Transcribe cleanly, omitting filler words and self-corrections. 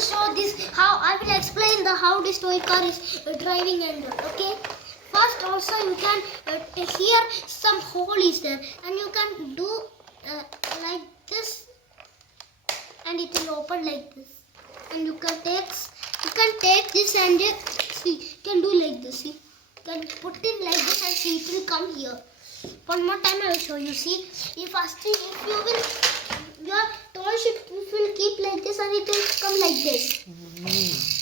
show this how I will explain the how this toy car is driving and okay. First also you can here some hole is there and you can do like this and it will open like this and you can take this and see you can do like this, see you can put in like this and see it will come here. One more time I will show you. See, if you will your toy should will keep like this and it will come like this.